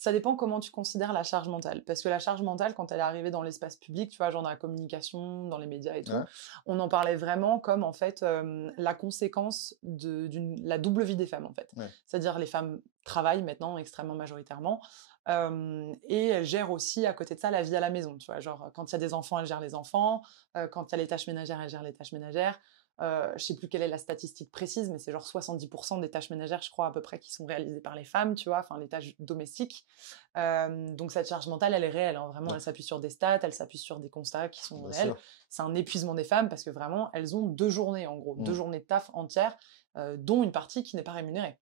Ça dépend comment tu considères la charge mentale. Parce que la charge mentale, quand elle est arrivée dans l'espace public, tu vois, genre dans la communication, dans les médias et tout, Ouais. on en parlait vraiment comme, en fait, la conséquence la double vie des femmes, en fait. Ouais. C'est-à-dire les femmes travaillent maintenant extrêmement majoritairement, et elles gèrent aussi, à côté de ça, la vie à la maison, tu vois. Genre, quand il y a des enfants, elles gèrent les enfants, quand il y a les tâches ménagères, elles gèrent les tâches ménagères. Je sais plus quelle est la statistique précise, mais c'est genre 70% des tâches ménagères, je crois, à peu près, qui sont réalisées par les femmes, tu vois, enfin, les tâches domestiques. Donc cette charge mentale, elle est réelle, hein, vraiment, Ouais. elle s'appuie sur des stats, elle s'appuie sur des constats qui sont Bien réels. sûr. C'est un épuisement des femmes parce que vraiment, elles ont 2 journées, en gros, 2 Mmh. journées de taf entières, dont une partie qui n'est pas rémunérée.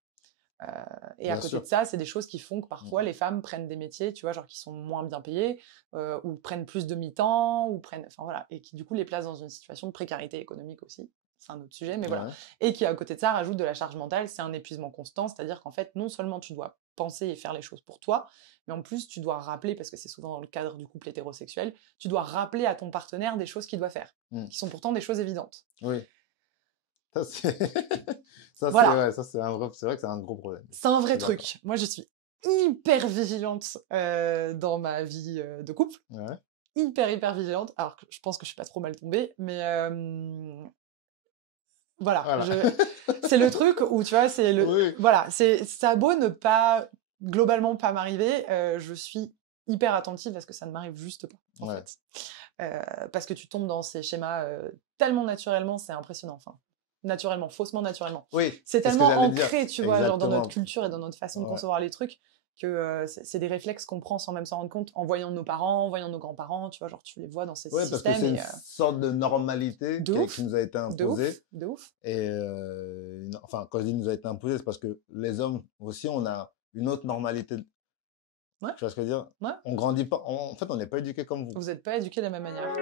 Et à Bien côté sûr. de ça, c'est des choses qui font que Mmh. parfois les femmes prennent des métiers, tu vois, genre qui sont moins bien payés, ou prennent plus de mi-temps, ou prennent, enfin voilà, et qui du coup les placent dans une situation de précarité économique aussi. C'est un autre sujet, mais voilà. Ouais. Et qui à côté de ça rajoute de la charge mentale, c'est un épuisement constant, c'est-à-dire qu'en fait non seulement tu dois penser et faire les choses pour toi, mais en plus tu dois rappeler, parce que c'est souvent dans le cadre du couple hétérosexuel, tu dois rappeler à ton partenaire des choses qu'il doit faire, Mmh. qui sont pourtant des choses évidentes. Oui. Ça, c'est ça, Voilà. c'est ouais, ça, c'est vrai que c'est un gros problème. C'est un Je vrai suis d'accord. truc. Moi, je suis hyper vigilante dans ma vie de couple. Ouais. Hyper vigilante. Alors que je pense que je suis pas trop mal tombée, mais voilà. Voilà. C'est le truc où, tu vois, c'est le... Oui. Voilà, ça a beau ne pas, globalement, pas m'arriver, je suis hyper attentive à ce que ça ne m'arrive juste pas, en Ouais. fait. Parce que tu tombes dans ces schémas tellement naturellement, c'est impressionnant. Enfin, naturellement, faussement naturellement. Oui, C'est c'est ce que tellement j'allais dire. ancré, tu vois, genre dans notre Exactement. culture et dans notre façon de Ouais. concevoir les trucs, que c'est des réflexes qu'on prend sans même s'en rendre compte, en voyant nos parents, en voyant nos grands-parents, tu vois, genre tu les vois dans ces Ouais, parce que systèmes. c'est Et, une sorte de normalité de qui ouf, nous a été de ouf, imposée. de ouf. Et enfin, quand je dis nous a été imposée, c'est parce que les hommes aussi, on a une autre normalité. Ouais, Tu vois ce que je veux dire? ouais. On grandit pas. En fait, on n'est pas éduqués comme vous. Vous n'êtes pas éduqués de la même manière.